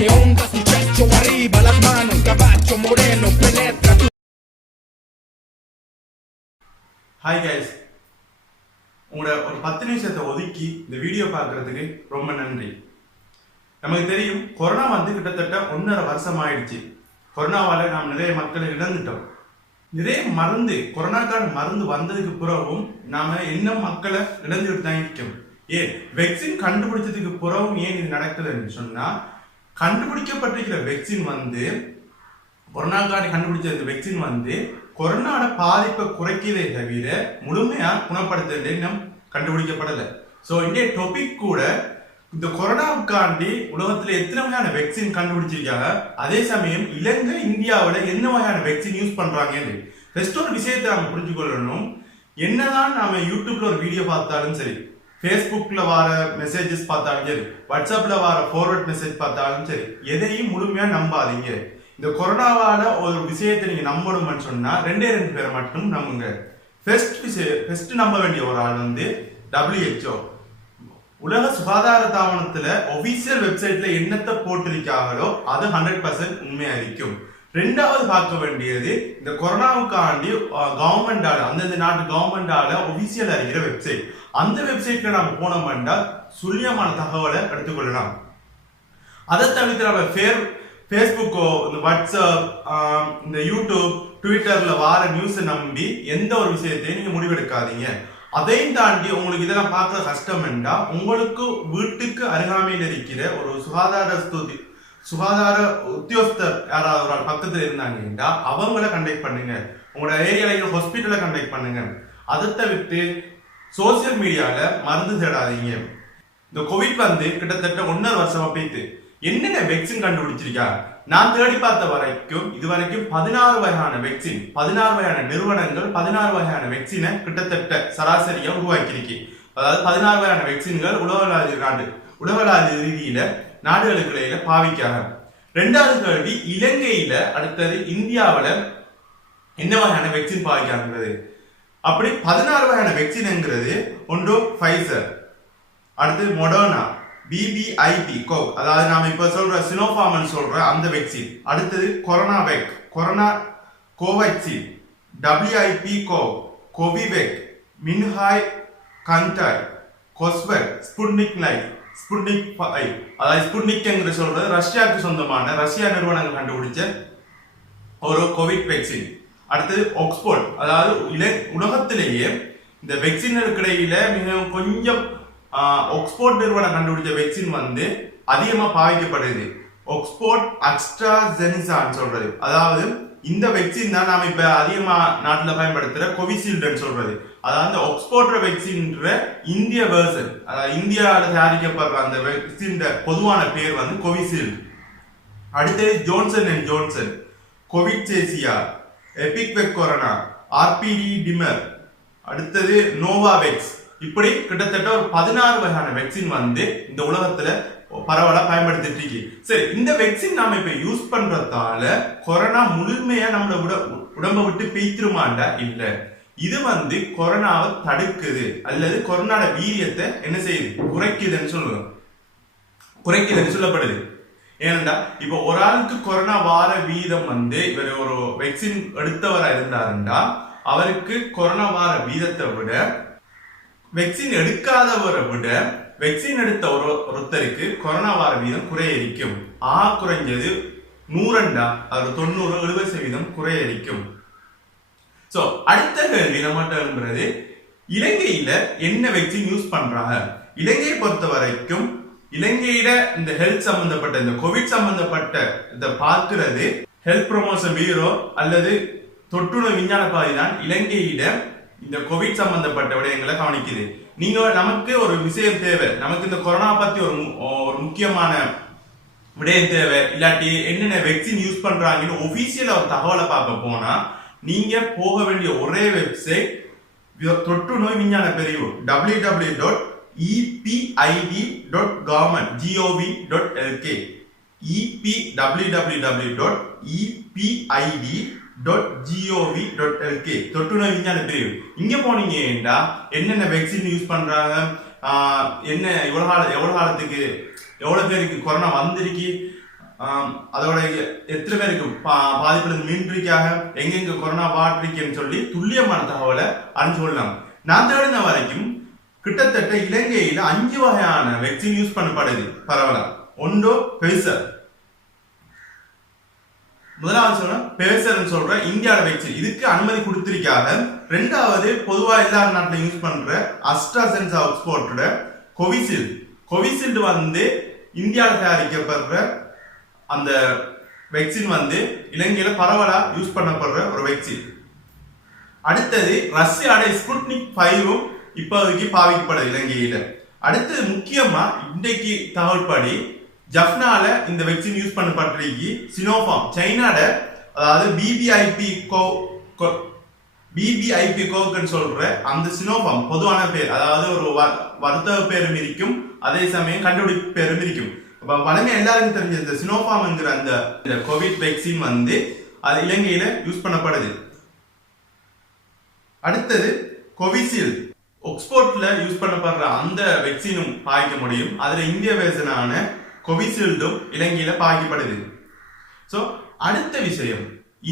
che onda successo arriva las manos caballo moreno penetra tu. Hi guys, உங்களோட ஒரு 10 நிமிஷத்தை ஒதுக்கி இந்த வீடியோ பார்க்கறதுக்கு ரொம்ப நன்றி. நமக்கு தெரியும் கொரோனா வந்து கிட்டத்தட்ட 1.5 வருஷம் ஆயிடுச்சு. கொரோனாவால நாம் நிறைய மக்களை இழந்துட்டோம். நிறைய மருந்து கொரோனாக்கான மருந்து வந்ததுக்கு பிறகும் நாம இன்னும் மக்களை இழந்துட்டு தான் இருக்கோம். ஏன் வெக்சின் கண்டுபிடிச்சதுக்கு பிறகும் ஏன் இது நடக்குதுன்னு சொன்னா, கண்டுபிடிக்கப்பட்டிருக்கிற வெக்சின் வந்து கொரோனாக்கான கண்டுபிடிச்ச இந்த வெக்சின் வந்து கொரோனாவோட பாதிப்பை குறைக்கிறதே தவிர முழுமையா குணப்படுத்துறது இன்னும் கண்டுபிடிக்கப்படலை. ஸோ இந்திய டாபிக் கூட இந்த கொரோனாவுக்காண்டி உலகத்துல எத்தனை வகையான வெக்சின் கண்டுபிடிச்சிருக்காங்க, அதே சமயம் இலங்கை இந்தியாவில என்ன வகையான வெக்சின் யூஸ் பண்றாங்கன்னு ஃபர்ஸ்ட் ஒரு விஷயத்தை நாம புரிஞ்சு கொள்ளணும். என்னதான் நாம யூடியூப்ல ஒரு வீடியோ பார்த்தாலும் சரி, ஃபேஸ்புக்ல வர மெசேஜஸ் பார்த்தாலும் சரி, வாட்ஸ்அப்ல வர ஃபார்வர்ட் மெசேஜ் பார்த்தாலும் சரி, எதையும் முழுமையா நம்பாதீங்க. இந்த கொரோனாவால ஒரு விஷயத்தை நீங்க நம்பணும்னு சொன்னா 2 பேரை மட்டும் நம்புங்க. ஃபர்ஸ்ட் நம்ப வேண்டிய ஒரு ஆள் வந்து WHO, உலக சுகாதார தாபனத்துல ஒபிஷியல் வெப்சைட்ல என்னத்தை போட்டிருக்காங்களோ அது 100% உண்மையா இருக்கும். ரெண்டாவது பார்க்க வேண்டியது இந்த கொரோனாவுக்காண்டி கவர்மெண்டால அந்தந்த நாட்டு கவர்மெண்டால ஒபிஷியல் அறிகிற வெப்சைட். அந்த வெப்சைட்ல நம்ம போனோம்னா சுல்லியமான தகவலை எடுத்துக்கொள்ளலாம். அதை தவிர்த்து நம்ம ஃபேஸ்புக்கோ இந்த வாட்ஸ்அப் இந்த யூடியூப் ட்விட்டர்ல வார நியூஸை நம்பி எந்த ஒரு விஷயத்தையும் நீங்க முடிவெடுக்காதீங்க. அதையும் தாண்டி உங்களுக்கு இதெல்லாம் பார்க்க கஷ்டம் என்றா உங்களுக்கு வீட்டுக்கு அருகாமையில் இருக்கிற ஒரு சுகாதார உத்தியோகஸ்தர் யாராவது ஒரு பக்கத்துல இருந்தாங்கன்னா அவங்கள கண்டக்ட் பண்ணுங்க. உங்களோட ஏரியால ஹாஸ்பிட்டலை கண்டக்ட் பண்ணுங்க. அதை தவிர்த்து சோசியல் மீடியால மருந்து தேடாதீங்க. இந்த கோவிட் வந்து கிட்டத்தட்ட 1.5 வருஷமா போயிட்டு என்னென்ன வெக்சின் கண்டுபிடிச்சிருக்கா நான் தேடி பார்த்த வரைக்கும் இதுவரைக்கும் 16 வகையான வெக்சின், 16 வகையான நிறுவனங்கள் 16 வகையான வெக்சினை கிட்டத்தட்ட சராசரியா உருவாக்கியிருக்கு. அதாவது 16 வகையான வெக்சின்கள் உலகளாவிய ரீதியில நாடுகளுக்கு பாவிக்காக. 2வது கேள்வி, இலங்கையில அடுத்தது இந்தியாவில என்ன வகையான வெக்சின் பாவிக்காங்கிறது. அப்படி 16 வகையான வெக்சின்ங்கிறது ஒன்று Pfizer, அடுத்து Moderna, BBIBP-CorV, அதாவது நாம இப்ப சொல்ற சினோஃபார்ம் சொல்ற அந்த வெக்சின், அடுத்தது CoronaVac, Covaxin, WIBP-CorV, CoviVac, Minhai-Kangtai, QazVac, Sputnik Light, Sputnik V, அதாவது Sputnik என்று சொல்றது ரஷ்யாவுக்கு சொந்தமான ரஷ்யா நிறுவனங்கள் கண்டுபிடிச்ச ஒரு கோவிட் வெக்சின். அடுத்தது ஆக்ஸ்போர்ட், அதாவது உலகத்திலேயே இந்த வெக்சின்களுக்கு இடையில மிகவும் கொஞ்சம் ஆக்ஸ்போர்ட் நிறுவனம் கண்டுபிடிச்ச வெக்சின் வந்து அதிகமா பாவிக்கப்படுது. ஆக்ஸ்போர்ட் AstraZeneca சொல்றது, அதாவது இந்த வெக்சின் தான் நாம இப்ப அதிகமா நாட்டுல பயன்படுத்துற கோவிஷீல்டு சொல்றது. அதாவது ஆக்ஸ்போர்ட் வெக்சின்ற இந்திய வெர்ஷன், அதாவது இந்தியாவில தயாரிக்கப்படுற அந்த வெக்சின் பொதுவான பேர் வந்து கோவிஷீல்டு. அடுத்தது ஜான்சன் அண்ட் ஜான்சன், கோவிடேசியா, EpiVacCorona, RBD-Dimer, அடுத்தது நோவாவேக்ஸ். இப்படி கிட்டத்தட்ட ஒரு 16 வகையான வெக்சின் வந்து இந்த உலகத்துல பரவலா பயன்படுத்திட்டு இருக்கு. சரி, இந்த வெக்சின் நாம இப்ப யூஸ் பண்றதால கொரோனா முழுமையா நம்மளோட உடம்பை விட்டு பெய்த்திருமாண்டா இல்ல. இது வந்து கொரோனாவை தடுக்குது அல்லது கொரோனாட வீரியத்தை என்ன செய்யுது, குறைக்குதுன்னு சொல்லப்படுது. ஏனென்றா இப்ப ஒரு ஆளுக்கு கொரோனா வார வீதம் வந்து இவர் ஒரு வெக்சின் எடுத்தவரா இருந்தாருண்டா அவருக்கு கொரோனா வார வீதத்தை விட வெக்சின் எடுக்காதவரை விட வெக்சின் எடுத்த ஒருத்தருக்கு கொரோனா வார வீதம் குறையரிக்கும். குறைஞ்சது 100 அது 90-70% குறையரிக்கும். சோ அடுத்த கேள்வி நம்மகிட்ட எழும்புறது, இலங்கையில என்ன வெக்சின் யூஸ் பண்றாங்க? இலங்கையை பொறுத்த வரைக்கும் இலங்கையில இந்த ஹெல்த் சம்பந்தப்பட்ட இந்த கோவிட் சம்பந்தப்பட்ட இதை பார்க்கிறது ஹெல்த் ப்ரொமோஷன் பியூரோ அல்லது தொற்றுநோய் விஞ்ஞான பாதி தான் இலங்கையில இந்த கோவிட் சம்பந்தப்பட்ட விடயங்களை கவனிக்குது. நமக்கு ஒரு விஷயம் தேவை, நமக்கு இந்த கொரோனா பத்தி ஒரு முக்கியமான விடயம் தேவை, இல்லாட்டி என்னென்ன வெக்சின் யூஸ் பண்றாங்கன்னு ஒபிஷியலா ஒரு தகவலை பார்க்க போனா நீங்க போக வேண்டிய ஒரே வெப்சைட் தொற்றுநோய் விஞ்ஞான பிரிவு www.epid.government.gov.lk, www.epid.gov.lk தொற்றுநோய் விஞ்ஞான பிரிவு. இங்க போனீங்கன்னா என்னென்ன வெக்சின் யூஸ் பண்றாங்க, என்ன எவ்வளவு காலத்துக்கு எவ்வளவு பேருக்கு கொரோனா வந்திருக்கு, அதோட எத்தனை பேருக்கு பாதிப்பிலிருந்து மீன்பிடிக்காக எங்கெங்க கொரோனா வாட்டிருக்குன்னு சொல்லி துல்லியமான தகவலை அறிஞ்சு கொள்ளலாம். நான் தேடின வரைக்கும் கிட்டத்தட்ட இலங்கையில 5 வகையான வேக்சின் யூஸ் பண்ணப்படுது பரவலா. ஒன்று Pfizer, முதலாவது சொல்ற Pfizer சொல்ற இந்தியாவோட வேக்சின், இதுக்கு அனுமதி கொடுத்திருக்காங்க. ரெண்டாவது பொதுவா எல்லா நாட்டிலும் யூஸ் பண்ற AstraZeneca ஆக்ஸ்போர்ட்டோட கோவிஷீல்டு வந்து இந்தியாவில் தயாரிக்கப்படுற அந்த வேக்சின் வந்து இலங்கையில பரவலா யூஸ் பண்ணப்படுற ஒரு வேக்சின். அடுத்தது ரஷ்யாவோட ஸ்புட்னிக் 5 இப்போதைக்கு பாவிக்கப்படுது இலங்கையில. அடுத்தது முக்கியமா இன்றைக்கு தகவல் படி ஜப்னால இந்த வேக்சின் யூஸ் பண்ணப்பட்டிருக்கு. சினோஃபார்ம் சைனாட, அதாவது BBIBP-CorV சொல்ற அந்த சினோஃபார்ம் பொதுவான பேர், அதாவது ஒரு வர்த்தக பேரும் இருக்கும், அதே சமயம் கண்டுபிடிப்பு பேரும் இருக்கும். வளமே எல்லாருக்கும் தெரிஞ்ச இந்த சினோஃபார்ம்ங்கிற அந்த கோவிட் வேக்சின் வந்து அது இலங்கையில யூஸ் பண்ணப்படுது. அடுத்தது கோவிஷீல்டு ஆக்ஸ்போர்ட்ல யூஸ் பண்ணப்படுற அந்த வேக்சினும் பாய்க்க முடியும். அதுல இந்திய வேர்ஷனான கோவிஷீல்டும் இலங்கையில பாய்க்கப்படுது. சோ அடுத்த விஷயம்,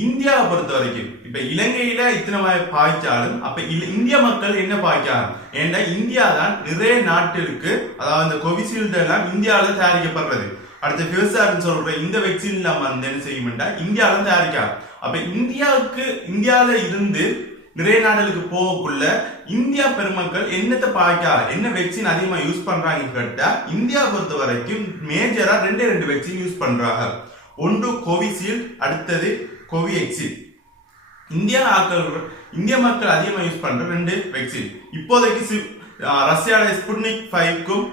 இந்தியாவை பொறுத்த வரைக்கும் இப்ப இலங்கையில இத்தனை பாய்ச்சாலும் அப்ப இந்திய மக்கள் என்ன பாய்க்காங்க? ஏன்னா இந்தியா தான் நிறைய நாட்டிற்கு, அதாவது இந்த கோவிஷீல்டு எல்லாம் இந்தியாவில தயாரிக்கப்படுறது. அடுத்த Pfizer சொல்ற இந்த வேக்சின் எல்லாம் வந்து என்ன செய்யும்டா இந்தியாவில தயாரிக்காங்க. அப்ப இந்தியாவில இருந்து நிறைய நாடுகளுக்கு போகக்குள்ள இந்தியா பெருமக்கள் என்னத்தை பாய்க்கா, என்ன வேக்சின் அதிகமா யூஸ் பண்றாங்கன்னு கேட்டா இந்தியா பொறுத்த வரைக்கும் மேஜரா ரெண்டு வேக்சின் யூஸ் பண்றாங்க. ஒன்று கோவிஷீல்டு, அடுத்தது கோவிவேக்சின். இந்திய மக்கள் அதிகமா யூஸ் பண்ற 2 வேக்சின். இப்போதைக்கு ரஷ்யாவோட ஸ்புட்னிக் 5க்கும்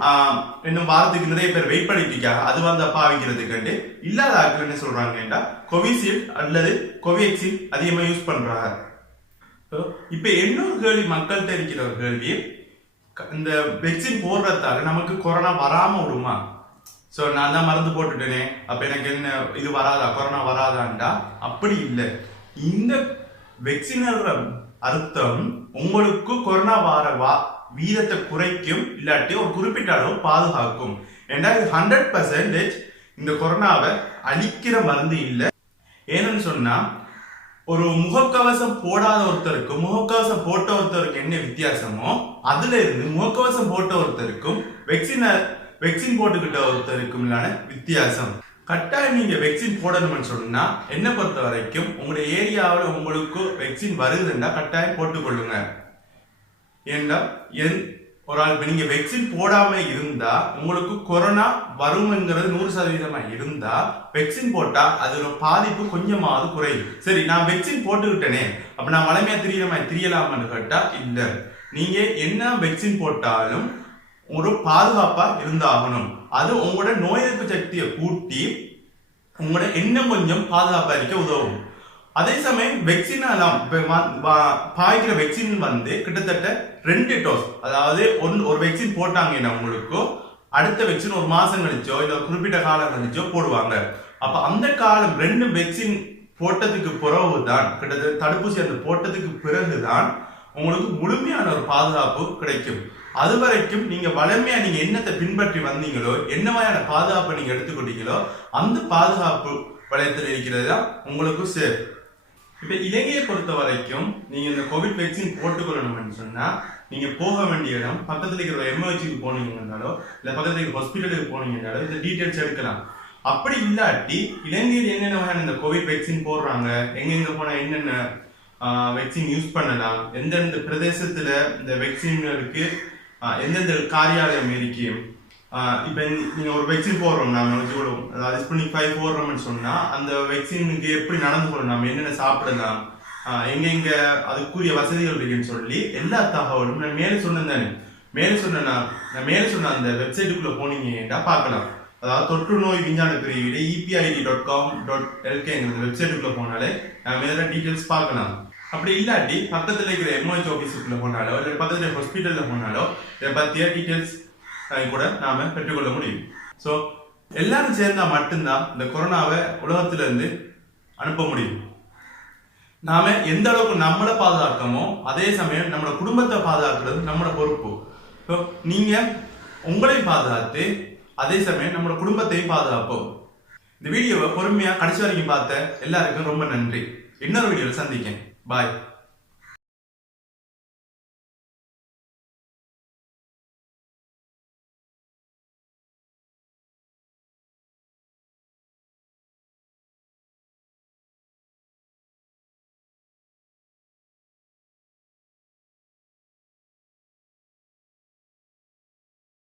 இன்னும் வாரத்துக்கு நிறைய பேர் வெயிட் பண்ணிட்டு இருக்காங்க. அது வந்து பாவிக்கிறதுக்கு இல்லாத ஆட்கள் என்ன சொல்றாங்கன்னா கோவிஷீல்டு அல்லது கோவிவேக்சின் அதிகமா யூஸ் பண்றாங்க. இப்ப இன்னொரு கேள்வி மக்கள்கிட்ட இருக்கிற ஒரு கேள்வி, இந்த வேக்சின் போடுறதால நமக்கு கொரோனா வராம விடுமா? சோ நான் தான் மருந்து போட்டுட்டேனே, அப்ப எனக்கு என்ன இது வராதா, கொரோனா வராதான்டா? அப்படி இல்லை. இந்த வேக்சினோட அர்த்தம் உங்களுக்கு கொரோனா வர வீதத்தை குறைக்கும், இல்லாட்டி ஒரு குறிப்பிட்ட அளவு பாதுகாக்கும். ஏன்னா 100% இந்த கொரோனாவை அழிக்கிற மருந்து இல்லை. ஏன்னு சொன்னா ஒரு முகக்கவசம் போடாத ஒருத்தருக்கும் முகக்கவசம் போட்ட ஒருத்தருக்கு என்ன வித்தியாசமோ அதுல இருந்து முகக்கவசம் போட்ட ஒருத்தருக்கும் வேக்சின் போட்டுக்கிட்ட ஒருத்தருக்கும் வித்தியாசம். கட்டாயம் நீங்க வேக்சின் போடணும்னு சொன்னா என்ன பொறுத்த வரைக்கும் உங்களுடைய ஏரியாவில் உங்களுக்கு வேக்சின் வருதுன்னா கட்டாயம் போட்டுக்கொள்ளுங்க. ஏன்னா ஒரு ஆள் நீங்க வேக்சின் போடாம இருந்தா உங்களுக்கு கொரோனா வரும்ங்கிறது 100% இருந்தா வேக்சின் போட்டா அதோட பாதிப்பு கொஞ்சமாவது குறையும். சரி, நான் வேக்சின் போட்டுக்கிட்டேனே அப்ப நான் வளமையா தெரியலாமான்னு கேட்டா இல்ல. நீங்க என்ன வேக்சின் போட்டாலும் ஒரு பாதுகாப்பா இருந்தாகணும். அது உங்களோட நோய் எதிர்ப்பு சக்தியை கூட்டி உங்களோட இன்னும் கொஞ்சம் பாதுகாப்பா இருக்க உதவும். அதே சமயம் வேக்சின் பாய்க்கிற வேக்சின் வந்து கிட்டத்தட்ட 2 டோஸ், அதாவது ஒரு வேக்சின் போட்டாங்கன்னா உங்களுக்கு அடுத்த வேக்சின் ஒரு மாசம் கழிச்சோ இல்ல குறிப்பிட்ட காலம் கழிச்சோ போடுவாங்க. அப்ப அந்த காலம் 2 வேக்சின் போட்டதுக்கு பிறகுதான், கிட்டத்தட்ட தடுப்பூசி அந்த போட்டதுக்கு பிறகுதான் உங்களுக்கு முழுமையான ஒரு பாதுகாப்பு கிடைக்கும். அது வரைக்கும் நீங்க வளமையா நீங்க என்னத்தை பின்பற்றி வந்தீங்களோ, என்ன மாதிரியான பாதுகாப்பை நீங்க எடுத்துக்கொண்டீங்களோ அந்த பாதுகாப்பு வளையத்தில் இருக்கிறது தான் உங்களுக்கு சேஃப். இப்ப இலங்கையை பொறுத்த வரைக்கும் நீங்க இந்த கோவிட் வேக்சின் போட்டுக்கொள்ளணும்னு சொன்னா நீங்க போக வேண்டிய இடம் பக்கத்துல இருக்கிற எம்ஓஹெச்சுக்கு போனீங்கன்னாலோ இல்ல பக்கத்துல இருக்கிற ஹாஸ்பிட்டலுக்கு போனீங்கன்னாலோ இந்த டீடைல்ஸ் எடுக்கலாம். அப்படி இல்லாட்டி இலங்கையில் என்னென்ன வகையான இந்த கோவிட் வேக்சின் போடுறாங்க, எங்கெங்க போனா என்னென்ன வேக்சின் யூஸ் பண்ணலாம், எந்தெந்த பிரதேசத்துல இந்த வேக்சின்களுக்கு எந்தெந்த காரியாலயம் இருக்கு. இப்ப நீங்க ஒரு வேக்சின் போடுறோம், நாம வச்சுக்கொள்ளும், அதாவது ஸ்புட்னிக் 5 போடுறோம்னு சொன்னா அந்த வேக்சினுக்கு எப்படி நடந்து கொள்ளணும், நம்ம என்னென்ன சாப்பிடலாம், எங்க அதுக்குரிய வசதிகள் இருக்குன்னு சொல்லி எல்லா தகவலும் நான் மேலே சொன்னேன். மேலே சொன்ன அந்த வெப்சைட்டுக்குள்ள போனீங்கன்னா பார்க்கலாம். அதாவது தொற்று நோய் விஞ்ஞான பிரிவு epid.com.lk வெப்சைட்டுக்குள்ள போனாலே மேல டீடைல்ஸ் பார்க்கலாம். அப்படி இல்லாட்டி பக்கத்துல இருக்கிற எம்ஓஹெச் ஆபீஸுக்குள்ள போனாலோ இல்லை பக்கத்துல ஹாஸ்பிட்டல்ல போனாலோ இதை பத்திய டீடைல்ஸ் கூட நாம பெற்றுக்கொள்ள முடியும். ஸோ எல்லாரும் சேர்ந்தா மட்டும்தான் இந்த கொரோனாவை உலகத்துல இருந்து அனுப்ப முடியும். நாம எந்த அளவுக்கு நம்மளை பாதுகாக்கமோ அதே சமயம் நம்மளோட குடும்பத்தை பாதுகாக்கிறது நம்மளோட பொறுப்பு. ஸோ நீங்க உங்களை பாதுகாத்து அதே சமயம் நம்மளோட குடும்பத்தையும் பாதுகாப்போம். இந்த வீடியோவை பொறுமையா கடைசி வரைக்கும் பார்த்த எல்லாருக்கும் ரொம்ப நன்றி. இன்னொரு வீடியோவில் சந்திக்கேன். பாய்.